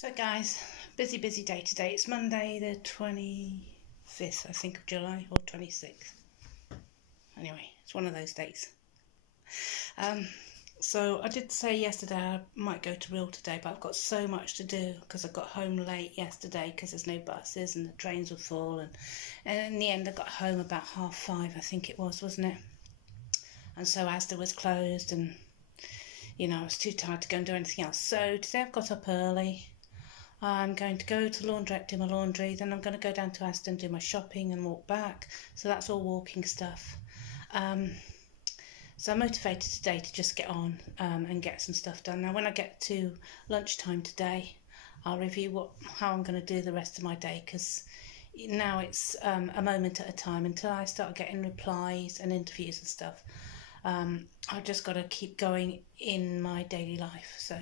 So guys, busy day today. It's Monday the 25th, I think, of July, or 26th. Anyway, it's one of those days. So I did say yesterday I might go to Real today, but I've got so much to do because I got home late yesterday because there's no buses and the trains were full, and in the end I got home about 5:30, I think it was, wasn't it? And so Asda was closed, and I was too tired to go and do anything else. So today I've got up early. I'm going to go to the laundrette, do my laundry, then I'm going to go down to Aston, do my shopping and walk back. So that's all walking stuff. So I'm motivated today to just get on and get some stuff done. Now when I get to lunchtime today, I'll review how I'm going to do the rest of my day, because now it's a moment at a time until I start getting replies and interviews and stuff. I've just got to keep going in my daily life. So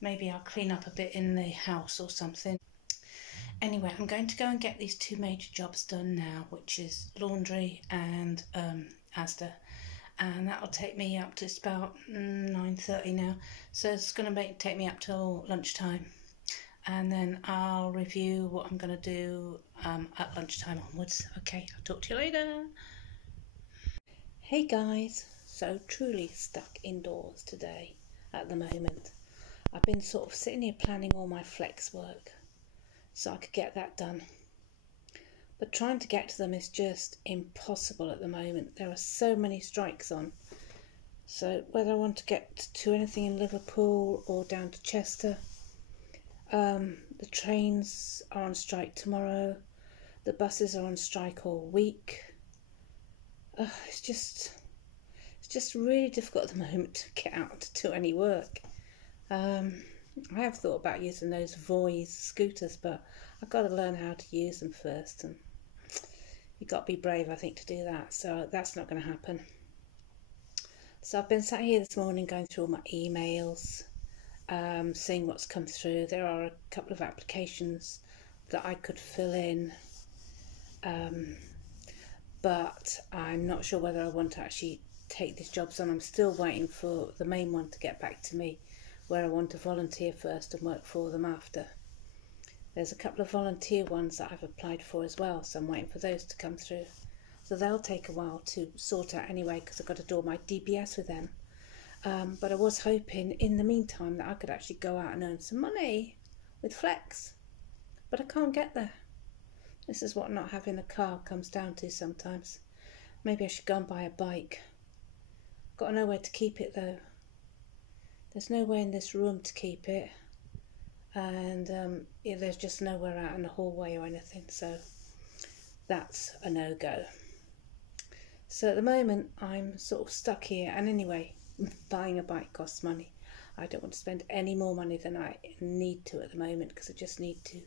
maybe I'll clean up a bit in the house or something. Anyway, I'm going to go and get these two major jobs done now, which is laundry and Asda. And that'll take me up to about 9:30 now. So it's going to take me up till lunchtime. And then I'll review what I'm going to do at lunchtime onwards. Okay, I'll talk to you later. Hey guys, so truly stuck indoors today at the moment. I've been sort of sitting here planning all my flex work so I could get that done. But trying to get to them is just impossible at the moment. There are so many strikes on. So whether I want to get to anything in Liverpool or down to Chester, the trains are on strike tomorrow. The buses are on strike all week. It's just really difficult at the moment to get out to do any work. I have thought about using those Voice scooters, but I've got to learn how to use them first, and you've got to be brave, I think, to do that, so that's not going to happen. So I've been sat here this morning going through all my emails, seeing what's come through. There are a couple of applications that I could fill in, but I'm not sure whether I want to actually take these jobs on. I'm still waiting for the main one to get back to me, where I want to volunteer first and work for them after. There's a couple of volunteer ones that I've applied for as well, so I'm waiting for those to come through. So they'll take a while to sort out anyway, because I've got to do my DBS with them. But I was hoping in the meantime that I could actually go out and earn some money with Flex. But I can't get there. This is what not having a car comes down to sometimes. Maybe I should go and buy a bike. Got to know where to keep it though. There's nowhere in this room to keep it, and there's just nowhere out in the hallway or anything, so that's a no-go. So at the moment I'm sort of stuck here, and anyway, buying a bike costs money. I don't want to spend any more money than I need to at the moment, because I just need to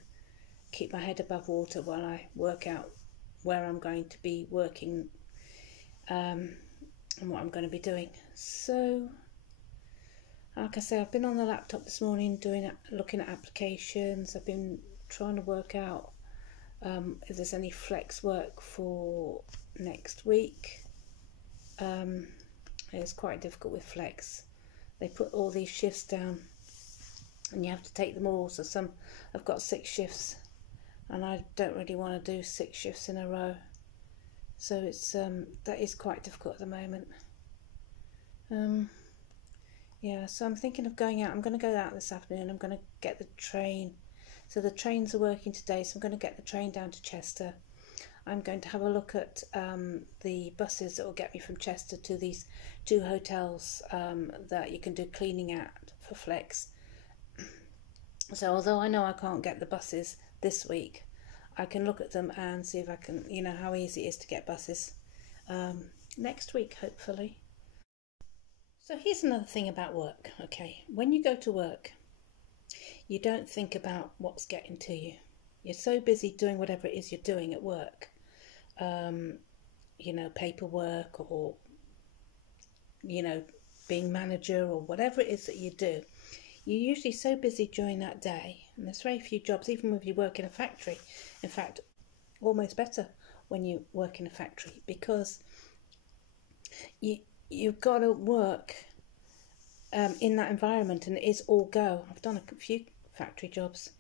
keep my head above water while I work out where I'm going to be working and what I'm going to be doing. So like I say, I've been on the laptop this morning looking at applications. I've been trying to work out if there's any flex work for next week. It's quite difficult with flex. They put all these shifts down and you have to take them all. So some have got 6 shifts, and I don't really want to do 6 shifts in a row. So it's that is quite difficult at the moment. Yeah, so I'm thinking of going out. I'm going to go out this afternoon. I'm going to get the train. So the trains are working today, so I'm going to get the train down to Chester. I'm going to have a look at the buses that will get me from Chester to these 2 hotels that you can do cleaning at for Flex. So although I know I can't get the buses this week, I can look at them and see if I can, how easy it is to get buses next week, hopefully. So here's another thing about work, okay? When you go to work, you don't think about what's getting to you. You're so busy doing whatever it is you're doing at work, paperwork or, being manager or whatever it is that you do. You're usually so busy during that day, and there's very few jobs, even if you work in a factory. In fact, almost better when you work in a factory, because you've got to work in that environment, and it is all go. I've done a few factory jobs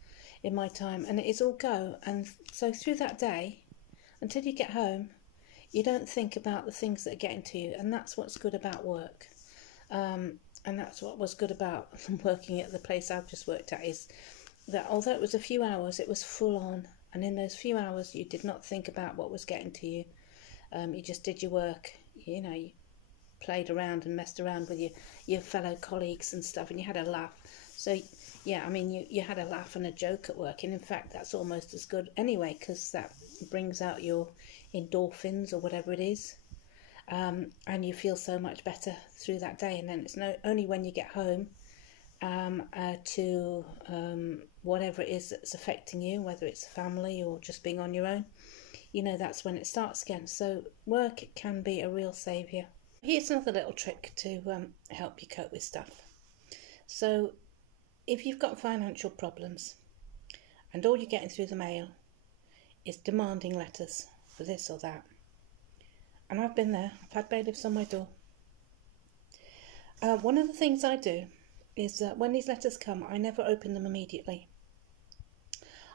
in my time, and it is all go. And so through that day, until you get home, you don't think about the things that are getting to you, and that's what's good about work. And that's what was good about working at the place I've just worked at, is that although it was a few hours, it was full on. And in those few hours, you did not think about what was getting to you. You just did your work. You know, you played around and messed around with your fellow colleagues and stuff, and you had a laugh. So, yeah, I mean, you had a laugh and a joke at work. And in fact, that's almost as good anyway, because that brings out your endorphins or whatever it is. And you feel so much better through that day. And then it's only when you get home to whatever it is that's affecting you, whether it's family or just being on your own, you know, that's when it starts again. So work can be a real saviour. Here's another little trick to help you cope with stuff. So if you've got financial problems and all you're getting through the mail is demanding letters for this or that, and I've been there, I've had bailiffs on my door. One of the things I do is that when these letters come, I never open them immediately.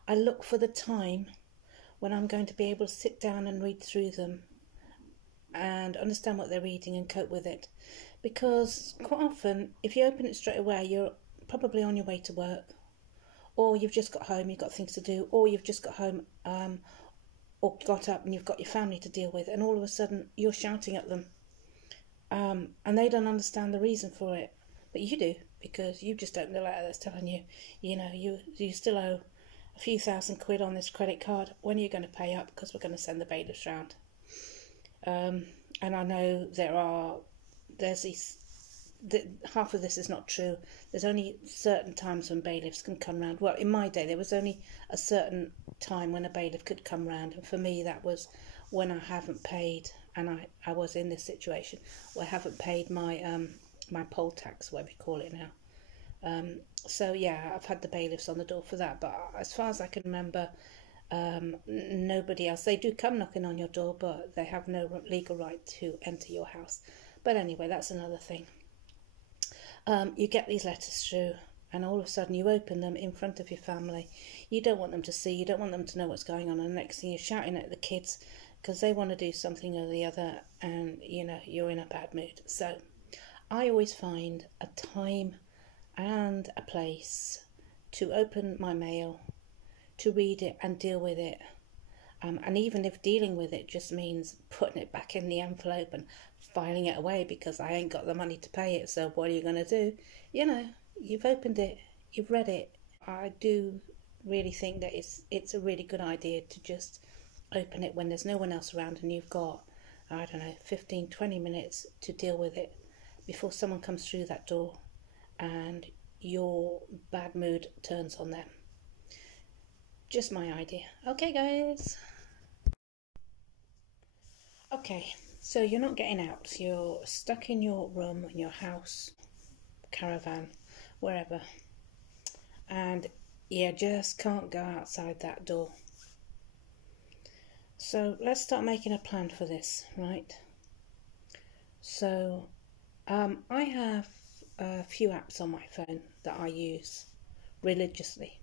I look for the time when I'm going to be able to sit down and read through them and understand what they're reading and cope with it. Because quite often, if you open it straight away, you're probably on your way to work, or you've just got home, you've got things to do, or you've just got home or got up and you've got your family to deal with, and all of a sudden you're shouting at them, and they don't understand the reason for it, but you do, because you've just opened a letter that's telling you, you know, you still owe a few £1,000 on this credit card. When are you going to pay up? Because we're going to send the bailiffs round. And I know there's these, half of this is not true. There's only certain times when bailiffs can come round. Well, in my day, there was only a certain time when a bailiff could come round, and for me that was when I haven't paid, and I was in this situation where I haven't paid my my poll tax, whatever you call it now. So yeah, I've had the bailiffs on the door for that, but as far as I can remember, nobody else. They do come knocking on your door, but they have no legal right to enter your house. But anyway, that's another thing. You get these letters through, and all of a sudden you open them in front of your family. You don't want them to see, you don't want them to know what's going on, and the next thing you're shouting at the kids because they want to do something or the other, and you know, you're in a bad mood. So I always find a time and a place to open my mail, to read it and deal with it. And even if dealing with it just means putting it back in the envelope and filing it away because I ain't got the money to pay it, so what are you going to do? You know, you've opened it, you've read it. I do really think that it's a really good idea to just open it when there's no one else around and you've got, I don't know, 15-20 minutes to deal with it before someone comes through that door and your bad mood turns on them. Just my idea. Okay, guys. Okay, so you're not getting out. You're stuck in your room, in your house, caravan, wherever. And you just can't go outside that door. So let's start making a plan for this, right? So I have a few apps on my phone that I use religiously.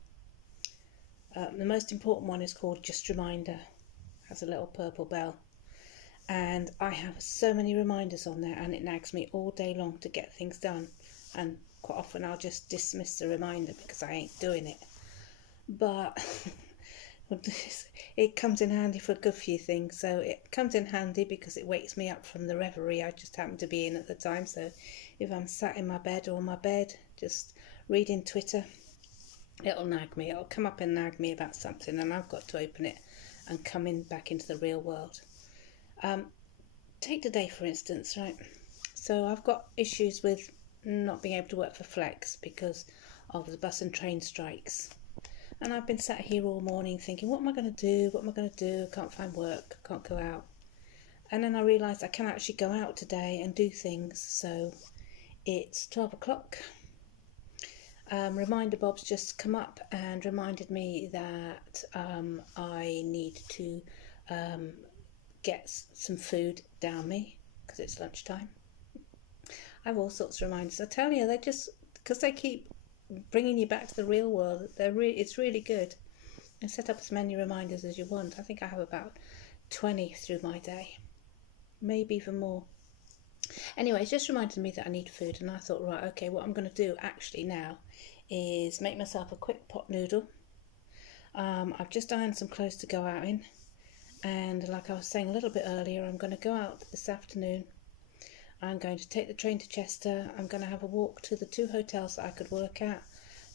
The most important one is called Just Reminder. It has a little purple bell. And I have so many reminders on there, and it nags me all day long to get things done. And quite often I'll just dismiss the reminder because I ain't doing it. But it comes in handy for a good few things. So it comes in handy because it wakes me up from the reverie I just happen to be in at the time. So if I'm sat in my bed or on my bed just reading Twitter, it'll nag me. It'll come up and nag me about something, and I've got to open it and come back into the real world. Take today for instance, right? So I've got issues with not being able to work for Flex because of the bus and train strikes. And I've been sat here all morning thinking, what am I going to do? What am I going to do? I can't find work. I can't go out. And then I realised I can actually go out today and do things. So it's 12 o'clock. Reminder Bob's just come up and reminded me that I need to get some food down me because it's lunchtime. I have all sorts of reminders. I tell you, they just, because they keep bringing you back to the real world. It's really good. And set up as many reminders as you want. I think I have about 20 through my day, maybe even more. Anyway, it's just reminded me that I need food, and I thought, right, okay, what I'm going to do actually now is make myself a quick pot noodle. I've just ironed some clothes to go out in, and like I was saying a little bit earlier, I'm going to go out this afternoon. I'm going to take the train to Chester. I'm going to have a walk to the 2 hotels that I could work at,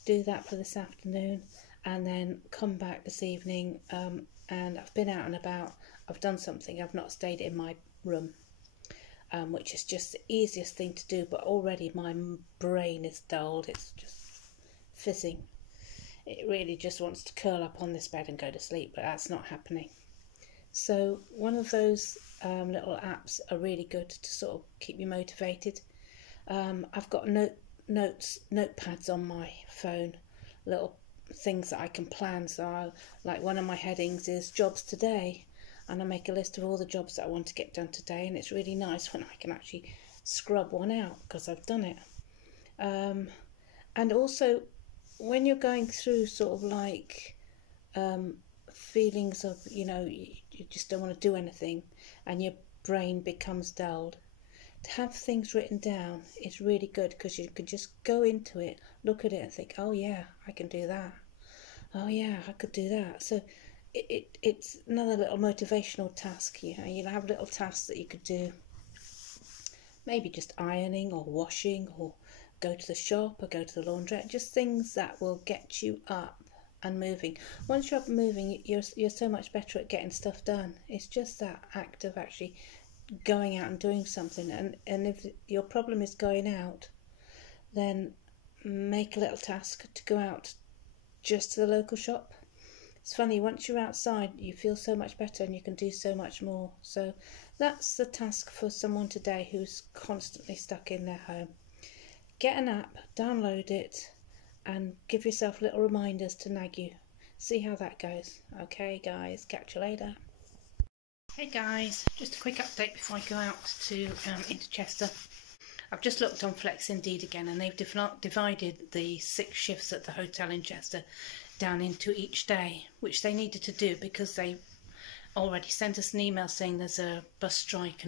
do that for this afternoon, and then come back this evening. And I've been out and about. I've done something. I've not stayed in my room, which is just the easiest thing to do, but already my brain is dulled. It's just fizzing. It really just wants to curl up on this bed and go to sleep, but that's not happening. So one of those little apps are really good to sort of keep you motivated. I've got notepads on my phone, little things that I can plan. So like one of my headings is jobs today, and I make a list of all the jobs that I want to get done today, and it's really nice when I can actually scrub one out because I've done it. And also when you're going through sort of like feelings of, you know, you just don't want to do anything and your brain becomes dulled, to have things written down is really good, because you can just go into it, look at it and think, oh yeah, I can do that. Oh yeah, I could do that. So it's another little motivational task. You know, you'll have little tasks that you could do, maybe just ironing or washing, or go to the shop or go to the laundrette, just things that will get you up and moving. Once you're up and moving, you're so much better at getting stuff done. It's just that act of actually going out and doing something. And if your problem is going out, then make a little task to go out just to the local shop. It's funny, once you're outside you feel so much better and you can do so much more. So that's the task for someone today who's constantly stuck in their home. Get an app, download it, and give yourself little reminders to nag you. See how that goes. Okay guys, catch you later. Hey guys, just a quick update before I go out to into Chester. I've just looked on Flex Indeed again, and they've divided the 6 shifts at the hotel in Chester down into each day, which they needed to do because they already sent us an email saying there's a bus strike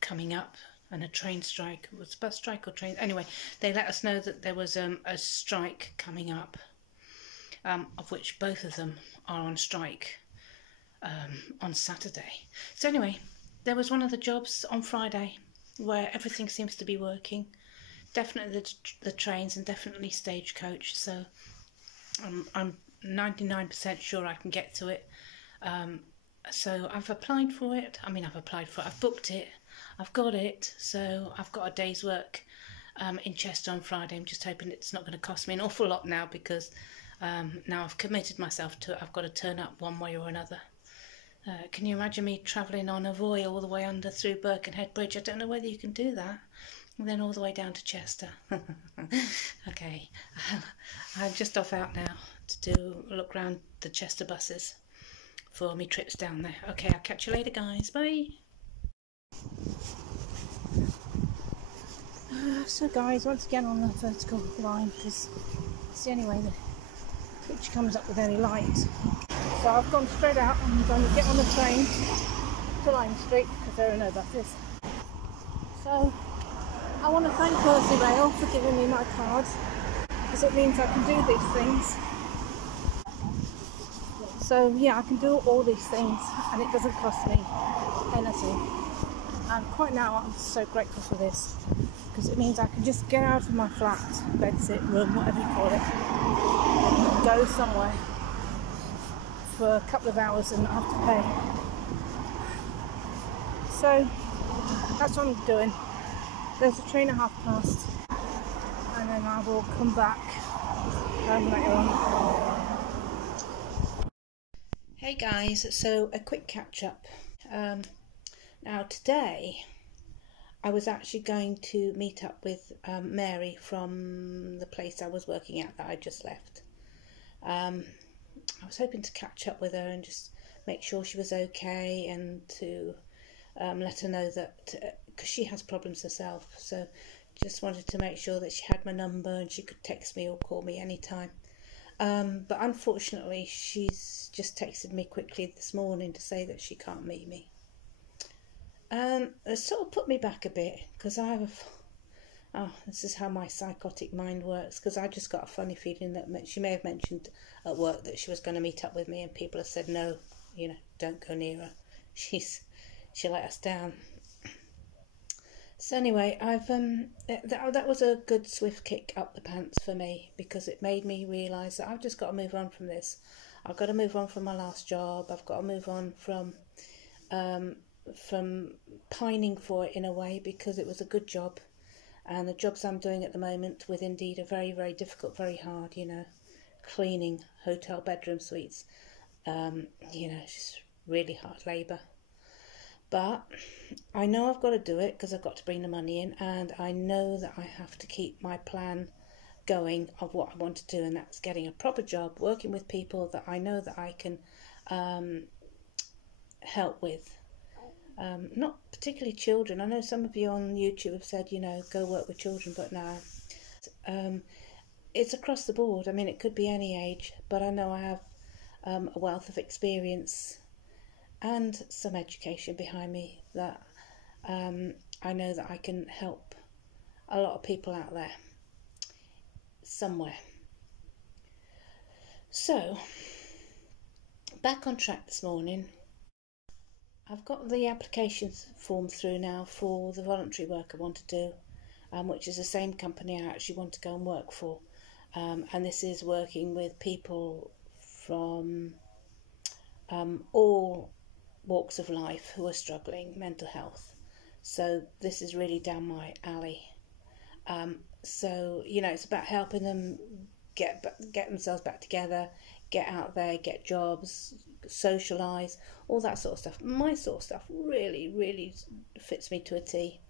coming up, and a train strike. Was it bus strike or train? Anyway, they let us know that there was a strike coming up, of which both of them are on strike on Saturday. So anyway, there was one of the jobs on Friday where everything seems to be working. Definitely the trains, and definitely Stagecoach. So I'm 99% sure I can get to it. So I've applied for it. I've booked it. I've got it. So I've got a day's work in Chester on Friday. I'm just hoping it's not going to cost me an awful lot now, because now I've committed myself to it. I've got to turn up one way or another. Can you imagine me travelling on a Voy all the way under through Birkenhead Bridge? I don't know whether you can do that. And then all the way down to Chester. Okay, I'm just off out now to look round the Chester buses for me trips down there. Okay, I'll catch you later guys, bye. So guys, once again on the vertical line, because it's the only way the picture comes up with any light. So I've gone straight out and I'm going to get on the train to Lime Street because there are no buses. So I want to thank Merseyrail for giving me my card, because it means I can do these things. So yeah, I can do all these things and it doesn't cost me anything. And quite now I'm so grateful for this, because it means I can just get out of my flat, bedsit, room, whatever you call it, and go somewhere for a couple of hours and not have to pay. So that's what I'm doing. There's a train at past, and then I will come back later on. Hey guys, so a quick catch up. Now today I was actually going to meet up with Mary from the place I was working at that I just left. I was hoping to catch up with her and just make sure she was okay, and to let her know that, because she has problems herself, so Just wanted to make sure that she had my number and she could text me or call me anytime. But unfortunately, she's just texted me quickly this morning to say that she can't meet me. It sort of put me back a bit, because I have this is how my psychotic mind works, because I just got a funny feeling that she may have mentioned at work that she was going to meet up with me, and people have said no, don't go near her. She let us down. So anyway, I've that was a good swift kick up the pants for me, because it made me realise that I've just got to move on from this. I've got to move on from my last job. I've got to move on from pining for it in a way, because it was a good job, and the jobs I'm doing at the moment with Indeed are very, very difficult, very hard, cleaning hotel bedroom suites, it's just really hard labour. But I know I've got to do it, because I've got to bring the money in, and I know that I have to keep my plan going of what I want to do, and that's getting a proper job, working with people that I know that I can help with. Not particularly children. I know some of you on YouTube have said, go work with children, but no. It's across the board. I mean, it could be any age, but I know I have a wealth of experience and some education behind me that I know that I can help a lot of people out there somewhere. So, back on track this morning. I've got the application form through now for the voluntary work I want to do, which is the same company I actually want to go and work for. And this is working with people from all walks of life who are struggling mental health. So this is really down my alley. So it's about helping them get themselves back together, get out there, get jobs, socialise, all that sort of stuff. My sort of stuff really, really fits me to a T.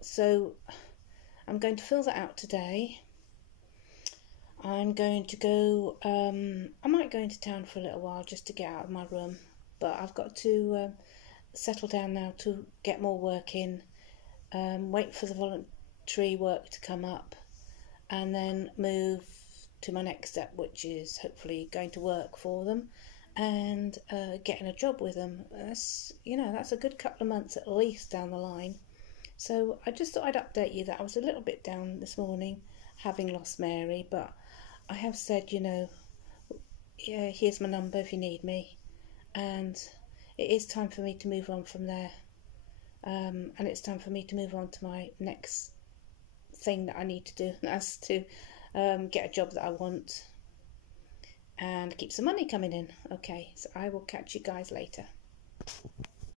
So I'm going to fill that out today. I'm going to go, I might go into town for a little while just to get out of my room, but I've got to settle down now to get more work in, wait for the voluntary work to come up, and then move to my next step, which is hopefully going to work for them and getting a job with them. That's a good couple of months at least down the line. So I just thought I'd update you that I was a little bit down this morning, having lost Mary, but I have said, here's my number if you need me, and it is time for me to move on from there, and it's time for me to move on to my next thing that I need to do, and that's to get a job that I want and keep some money coming in. Okay, so I will catch you guys later.